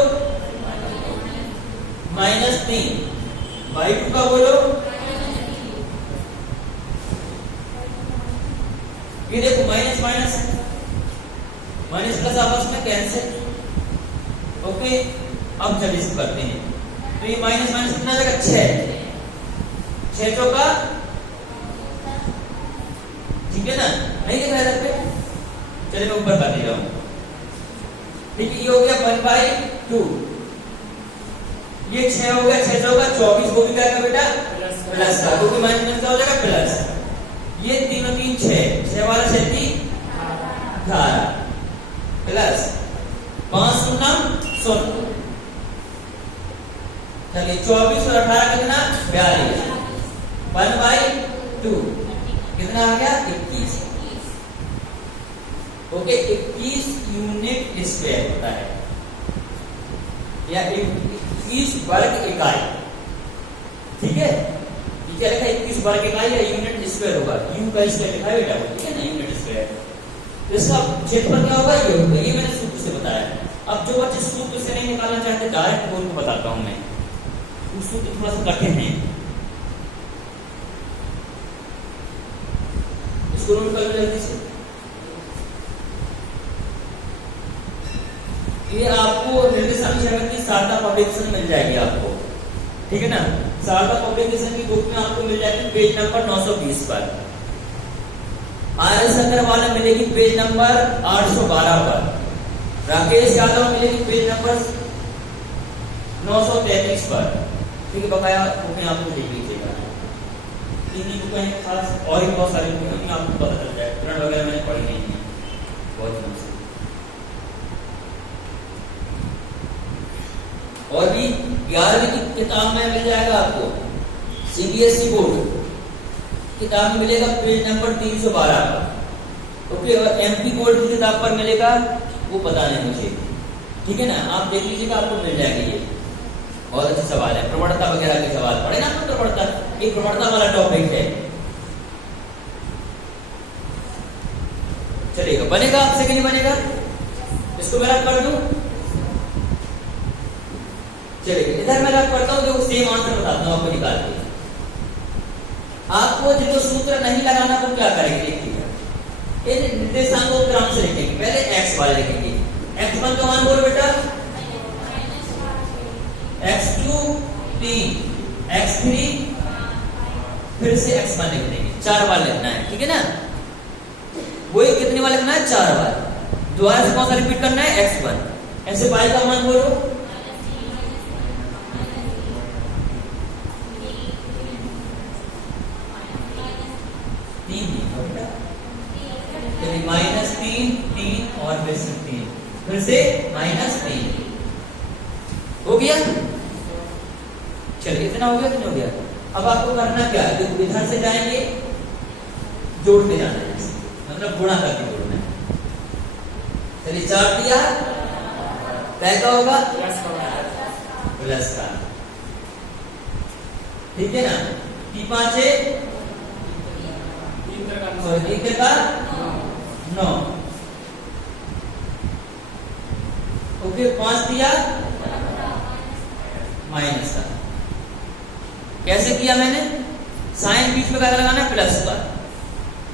-3 y2 का बोलो ये देखो माइनस माइनस माइनस प्लस आपस में कैंसिल ओके। अब जब इसको करते हैं तो ये माइनस माइनस कितना आ जाएगा 6 चौका ठीक है ना नहीं दिख रहा है पे चलिए मैं ऊपर कर दे रहा हूं ठीक है। ये हो गया 1/2 ये 6 हो गया 6 चौका 24 को भी क्या का बेटा प्लस का क्योंकि माइनस का हो जाएगा प्लस ये 3 और 3 6 वाला 6 3 18 प्लस 5 0 0 चलिए 24 और 18 कितना 42 1/2 कितना आ गया 21 ओके 21 यूनिट स्क्वायर होता है या 21 वर्ग इकाई ठीक है। ये क्या लिखा है 21 वर्ग इकाई या यूनिट स्क्वायर होगा यू का स्क्वायर लिखा है बेटा ठीक है ना यूनिट स्क्वायर। तो इसका क्षेत्रफल क्या होगा ये होगा ये मैंने सूत्र से बताया। अब जो बच्चे सूत्र से नहीं निकालना चाहते डायरेक्ट बोल के बताता हूं मैं उस सूत्र थोड़ा सा कठिन है इसको नोट कर लो जल्दी से। ये आपको निर्देशांक ज्यामिति शारदा पब्लिकेशन मिल जाएगी आपको ठीक है ना। शारदा पब्लिकेशन की बुक में आपको मिल जाएगी पेज नंबर 920 पर। RS अग्रवाल मिलेगी पेज नंबर 812 पर। राकेश यादव मिलेगी पेज नंबर 933 पर ठीक है। बकाया बुकें आपको देख लीजिएगा तीन ही बुकें हैं खास और भी बहुत सारी बुकें हैं आपको पता चल जाए प्रिंट वगैरह मैंने पढ़ी नहीं है बहुत दिनों से। और भी 11वीं की किताब में मिल जाएगा आपको CBSE बोर्ड किताब में मिलेगा पेज नंबर 312 पर ओके। और MP बोर्ड की किताब पर मिलेगा वो पता नहीं मुझे ठीक है ना आप देख लीजिएगा आपको मिल जाएगा। ये बहुत अच्छा सवाल है प्रवणता वगैरह के सवाल पढ़े ना आपको प्रवणता एक प्रवणता वाला टॉपिक है चलेगा बनेगा आपसे कि नहीं बनेगा इसको मैं रख कर दूं चलिए इधर मैं रख करता हूं जो सेम आंसर बताता हूं आपको निकाल के आपको जो सूत्र नहीं लगाना वो क्या करेंगे देखिए, इन निर्देशांकों को क्रम से लिखेंगे। पहले x वाले लिखेंगे, x1 का मान बोलो बेटा, x2 3, x3 फिर से x1 लिख देंगे, 4 बार लिखना है, ठीक है ना। वही कितने बार लिखना है, 4 बार। दोबारा से कौन सा रिपीट करना है, x1। ऐसे y का मान बोलो, -3 3 और फिर से 3, फिर से -3 हो गया। चलिए इतना हो गया कि नहीं हो गया। अब आपको करना क्या है, देखो इधर से जाएंगे, जोड़ते जाना है, मतलब गुणा करके जोड़ना है। चलिए 4 दिया, क्या होगा, प्लस का, ठीक है ना। 5 3 का 9, ओके। 5 दिया, माइनस का। कैसे किया मैंने, साइन बीच में क्या लगाना है, प्लस का।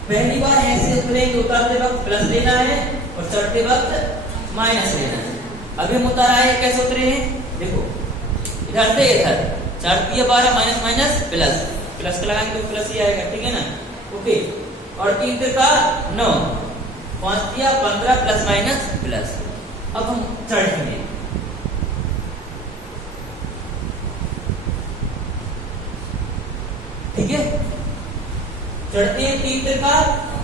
पहली बार ऐसे उतरेंगे, उतरते वक्त प्लस लेना है और चढ़ते वक्त माइनस लेना है। अभी हम उतर आए, कैसे उतरे हैं, देखो इधर से इधर, चढ़ती है 12, माइनस माइनस प्लस, प्लस का लगाएंगे तो प्लस ही आएगा, ठीक है ना, ओके। और 3 का 9, 5 दिया 15 प्लस माइनस प्लस। अब हम चढ़ेंगे, ठीक है। चढ़ते हैं 3 का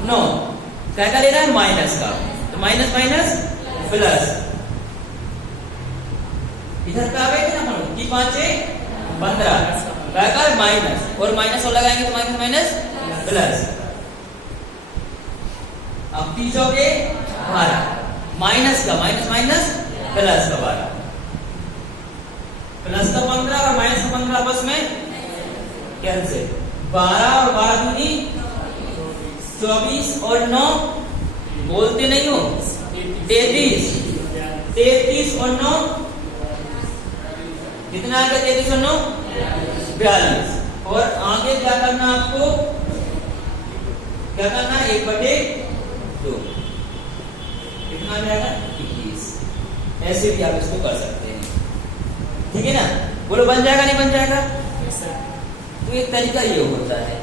9, क्या लेना है, माइनस का, तो माइनस माइनस प्लस। इधर का आ गए थे ना हम, 5 15 क्या माइनस, और माइनस और लगाएंगे तो माइनस माइनस प्लस। अब 3 चौके 12, माइनस का माइनस माइनस प्लस का 12, प्लस का 15 और माइनस का 15 आपस में कैंसिल। 12 और 12 दूनी 24 और 9 बोलते नहीं हो, 33, 33 और 9 कितना आ गया, 33 और 9 42। और आगे क्या करना आपको, क्या करना है, 1/2 कितना आ जाएगा, 21। ऐसे भी आप इसको कर सकते हैं, ठीक है ना। बोलो बन जाएगा नहीं बन जाएगा, तो एक तरीका ये होता है।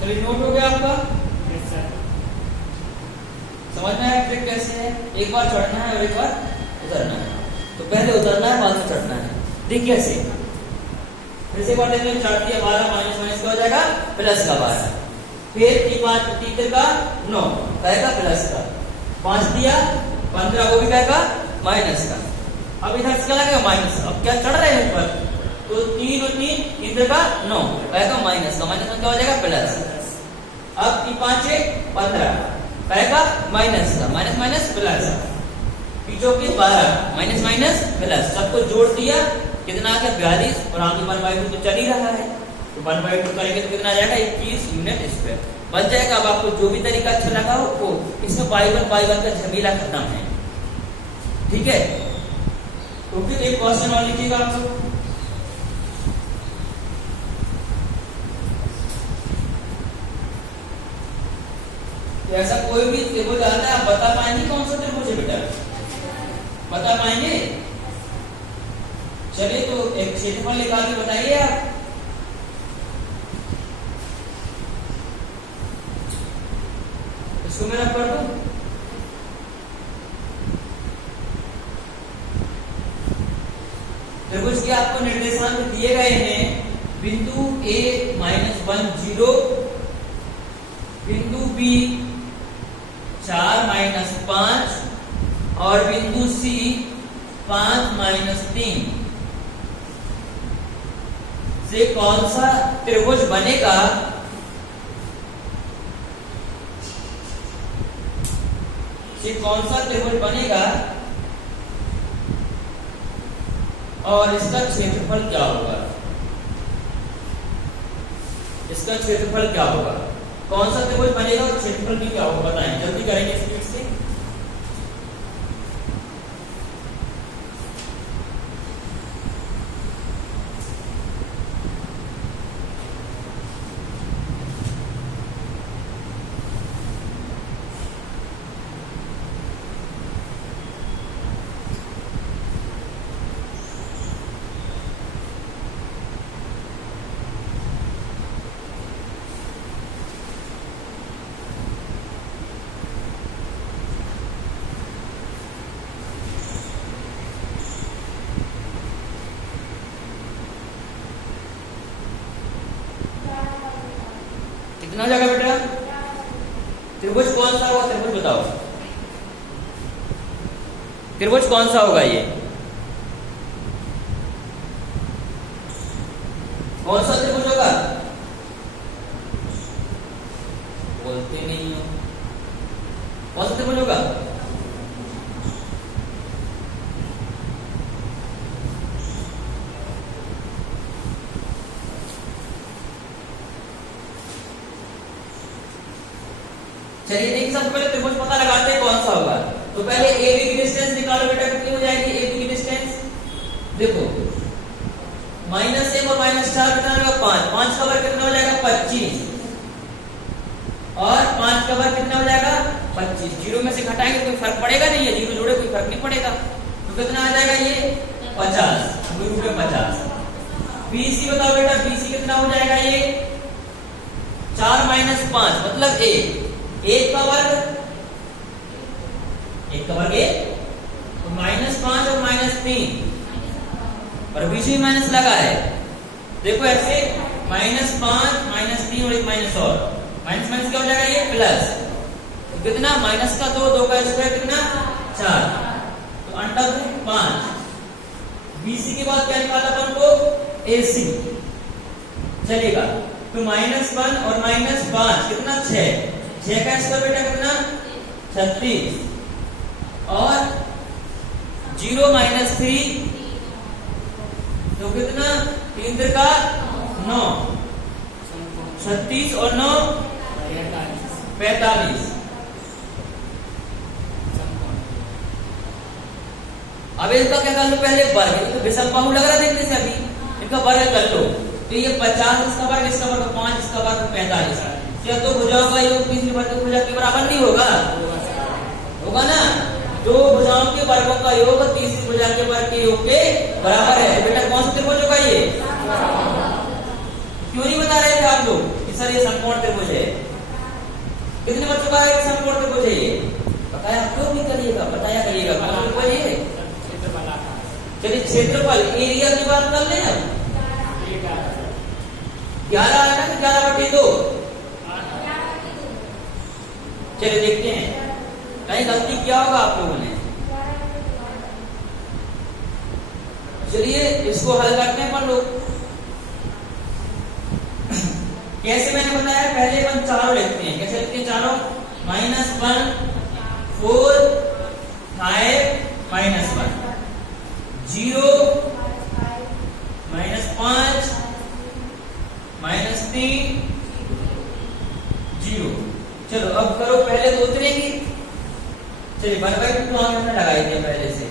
चलिए नोट हो गया आपका, समझना है ट्रिक कैसे है। एक बार चढ़ना है और एक बार उतरना है, तो पहले उतरना है बाद में चढ़ना है। देख कैसे, फिर से बात है, चढ़ती है 12, माइनस माइनस का हो जाएगा प्लस का 12, फिर 3 का 9 कहेगा प्लस का, 5 दिया 15 वो भी कहेगा माइनस का। अब इधर से क्या लगेगा, माइनस। अब क्या चढ़ रहे हैं ऊपर, तो 3 और 3 का 9 कहेगा माइनस का, माइनस में क्या हो जाएगा प्लस। अब 5 15 कहेगा माइनस का, माइनस माइनस प्लस, पीछे की 12 माइनस माइनस प्लस, सबको जोड़ दिया कितना आ गया 42, और आगे 1/2 तो चल ही रहा है, तो 1/2 करेंगे तो कितना आ जाएगा 21 यूनिट स्क्वायर बच जाएगा। अब आपको जो भी तरीका अच्छा लगा हो वो, इसमें पाई 1 का झमेला खत्म है, ठीक है। तो फिर एक क्वेश्चन और लिखिएगा आप लोग, ऐसा कोई भी त्रिभुज आता है, आप बता पाएंगे कौन सा त्रिभुज है बेटा, बता पाएंगे? चलिए तो एक क्षेत्रफल निकाल के बताइए आप। इसको मैं रब कर दूं। त्रिभुज के आपको निर्देशांक दिए गए हैं, बिंदु A -1 0, बिंदु B 4 -5 और बिंदु C 5 -3 से कौन सा त्रिभुज बनेगा? से कौन सा त्रिभुज बनेगा और इसका क्षेत्रफल क्या होगा? इसका क्षेत्रफल क्या होगा? कौन सा त्रिभुज बनेगा और क्षेत्रफल भी क्या होगा? बताएं, जल्दी करेंगे स्पीड से। कितना हो जाएगा बेटा? त्रिभुज कौन सा होगा? त्रिभुज बताओ, त्रिभुज कौन सा होगा? ये कौन सा त्रिभुज होगा? बोलते नहीं हो। कौन सा त्रिभुज होगा? चलिए देखिए, सबसे पहले त्रिभुज पता लगाते हैं कौन सा होगा। तो पहले ए बी की डिस्टेंस निकालो बेटा, कितनी हो जाएगी ए बी की डिस्टेंस? देखो -1 और -4 कितना होगा? 5। 5 का वर्ग कितना हो जाएगा? 25 और 5 का वर्ग कितना हो जाएगा? 25। जीरो में से घटाएंगे तो कोई फर्क पड़ेगा नहीं है, जीरो जोड़े कोई फर्क नहीं पड़ेगा। तो कितना आ जाएगा ये? 50। 50। BC बताओ बेटा, BC कितना हो जाएगा? ये 4 - 5 मतलब 1। 1 का वर्ग 1 तो -5 और -3 और बीच में माइनस लगा है। देखो ऐसे -5 -3 और एक माइनस और माइनस माइनस क्या हो जाएगा? ये प्लस। तो कितना? माइनस का 2, 2 का स्क्वायर कितना? 4। तो अंडर 5। BC के बाद क्या निकाला अपन को? AC चलेगा। तो -1 और -5 कितना? 6। 6 का स्क्वायर बेटा कितना? 36 और 0 - 3 तो कितना? 3 का 9। 36 और 9 45। अब इनका क्या कर लो? पहले वर्ग, तो विषम बाहु लग रहा है देखने से, अभी इनका वर्ग कर लो। तो ये 50 इसका वर्ग, इसका वर्ग 5, इसका वर्ग 45। क्या तो भुजाओं का योग तीसरी भुजा के बराबर नहीं होगा? होगा ना। दो भुजाओं के वर्गों का योग तीसरी भुजा के वर्ग के योग के बराबर है। तो बेटा कौन सा त्रिभुज होगा ये? क्यों नहीं बता रहे थे आप लोग कि सर ये समकोण त्रिभुज है? कितने बच्चों का है समकोण त्रिभुज है ये? बताया आप लोग भी करिएगा, बताया करिएगा। चलिए क्षेत्रफल एरिया की बात कर ले। 11 आएगा कि 11/2? चलिए देखते हैं कहीं गलती किया होगा आप लोगों ने। चलिए इसको हल करते हैं अपन लोग। कैसे मैंने बताया, पहले अपन चारों लिखते हैं। कैसे लिखते हैं चारों? -1 4 5 -1 0 -5 -3 0। चलो अब करो, पहले तो उतरेंगी। चलिए 1/2 हमने लगाई दिया पहले से।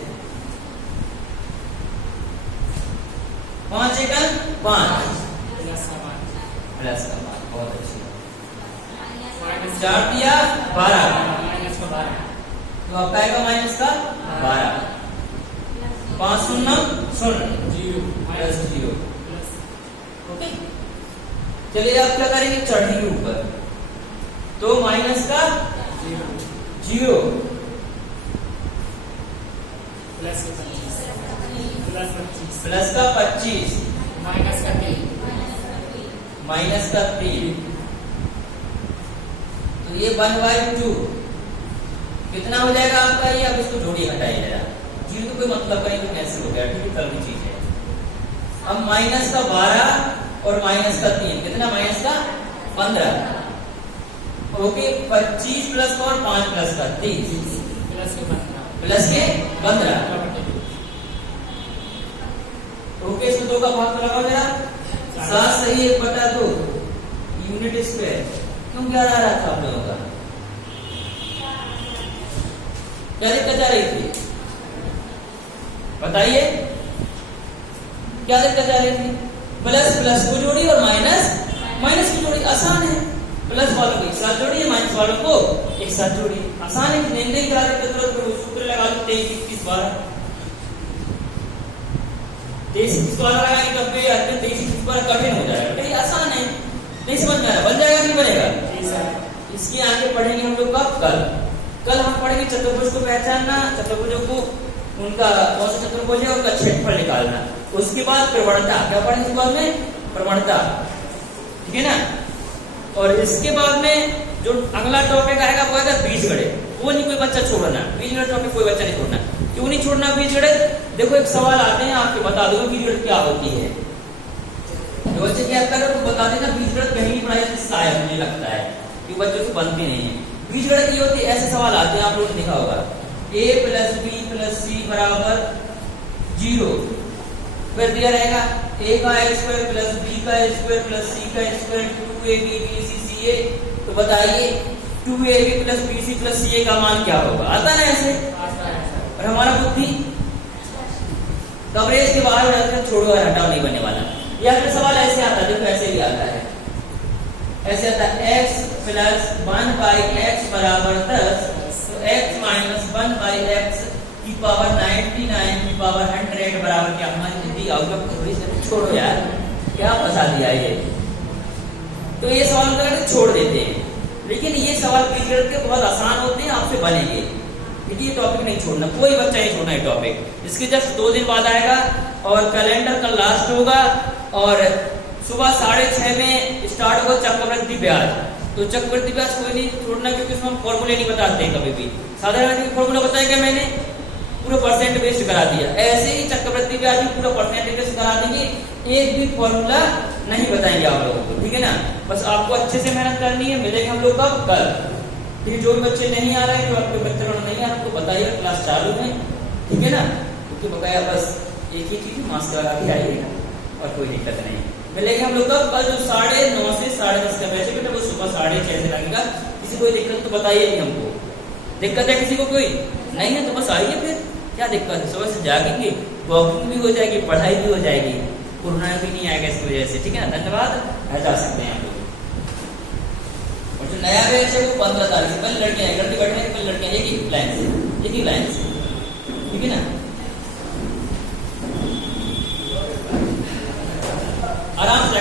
5 × 5 प्लस का 5, बहुत अच्छी। 4 दिया 12 तो अब आएगा -12। 5 शून्य शून्य जीरो प्लस 0। प्लस ओके, चलिए आप क्या करेंगे, चढ़ेंगे ऊपर, तो माइनस का जीरो 0 प्लस 25 प्लस का 25 माइनस का 3 माइनस का 3, तो ये 1/2 कितना हो जाएगा आपका, ये अब इसको जोड़िए, हटाइए जरा, जीरो तो कोई मतलब का नहीं, कैंसिल हो गया, ठीक है, कल की चीज है। अब माइनस का 12 और माइनस का 3 कितना, माइनस का 15। ओके, 25 प्लस का और 5 प्लस का 30 प्लस के 15 प्लस के 15। ओके, इसको 2 का भाग तो लगाओ जरा, 7 सही 1/2 यूनिट स्क्वायर। क्यों क्या रहा था आप लोगों का, क्या दिक्कत आ रही थी बताइए, क्या दिक्कत आ रही थी? प्लस प्लस को जोड़ी और माइनस माइनस की जोड़ी, आसान है, प्लस वालों को एक साथ जोड़िए, माइनस वालों को एक साथ जोड़िए, आसान है, नहीं करा देते तुरंत सूत्र लगा लो, 23 21 12 23 21 12 लगाएंगे तब भी 23 21 12 कठिन हो जाएगा, ये आसान है, नहीं समझ में आ रहा, बन जाएगा नहीं बनेगा? इसकी आगे पढ़ेंगे हम लोग कल हम पढ़ेंगे चतुर्भुज को पहचानना, चतुर्भुजों को उनका कौन सा चतुर्भुज है उनका क्षेत्रफल निकालना, उसके बाद प्रवणता, क्या पढ़ेंगे इसके बाद में, प्रवणता, ठीक है ना। और इसके बाद में जो अगला टॉपिक आएगा वो आएगा बीजगणित, वो नहीं कोई बच्चा छोड़ना, बीजगणित टॉपिक कोई बच्चा नहीं छोड़ना। क्यों नहीं छोड़ना बीजगणित, देखो एक सवाल आते हैं, आपके बता दूंगा बीजगणित क्या होती है, जो बच्चे क्या करें तो बता देना, बीजगणित कहीं नहीं पढ़ाई शायद मुझे लगता है कि बच्चों से बनती नहीं है। बीजगणित ये होती है, ऐसे सवाल आते हैं, आप लोगों ने देखा होगा, a प्लस बी प्लस सी बराबर 0, फिर दिया रहेगा a का स्क्वायर प्लस b का स्क्वायर प्लस c का स्क्वायर 2ab bc ca, तो बताइए 2ab plus bc plus ca का मान क्या होगा, आता ना ऐसे, और हमारा बुद्धि कवरेज के बाहर हो जाता है, छोड़ो यार हटाओ, नहीं बनने वाला। या फिर सवाल ऐसे आता है, देखो ऐसे ही आता है, ऐसे आता है x प्लस 1/x बराबर 10, तो x माइनस 1/x की पावर 99 की पावर 100 बराबर क्या, हमारी बुद्धि आउटलुक थोड़ी सी छोड़ो यार, क्या फंसा दिया ये, तो ये सवाल करके छोड़ देते हैं, लेकिन ये सवाल बीजगणित के बहुत आसान होते हैं, आपसे बनेंगे, देखिए ये टॉपिक नहीं छोड़ना, कोई बच्चा नहीं छोड़ना ये टॉपिक। इसके जस्ट 2 दिन बाद आएगा और कैलेंडर कल लास्ट होगा, और सुबह 6:30 में स्टार्ट होगा चक्रवृद्धि ब्याज, तो चक्रवृद्धि ब्याज कोई नहीं छोड़ना, क्योंकि उसमें हम फॉर्मूले नहीं बताते हैं कभी भी, साधारण फॉर्मूला बताया क्या मैंने, पूरा परसेंट बेस्ड करा दिया, ऐसे ही चक्रवृद्धि ब्याज भी पूरा परसेंट बेस्ड करा देंगे, एक भी फॉर्मूला नहीं बताएंगे आप लोगों को, ठीक है ना। बस आपको अच्छे से मेहनत करनी है, मिलेंगे हम लोग कब, कल। फिर जो भी बच्चे नहीं आ रहे हैं, जो आपके बच्चे नहीं आ रहे, तो बताइए क्लास चालू है, ठीक है ना, क्योंकि बकाया बस एक ही चीज मास्क लगा के आइएगा और कोई दिक्कत नहीं। मिलेंगे हम लोग कब, कल जो 9:30 से 10:30 का बैच है बेटा, वो सुबह 6:30 से लगेगा। किसी कोई दिक्कत तो बताइए नहीं हमको, दिक्कत है किसी को कोई नहीं है तो बस आइए, फिर क्या दिक्कत है, सुबह से जागेंगे, वॉकिंग भी हो जाएगी, पढ़ाई भी हो जाएगी, कोरोना भी नहीं आएगा इसकी वजह से, ठीक है ना। धन्यवाद, जा सकते हैं आप लोग। और जो नया बैच है वो 15 तारीख से, कल लड़कियां हैं, लड़के बैठे हैं, कल लड़कियां एक ही लाइन से, ठीक है ना। आराम से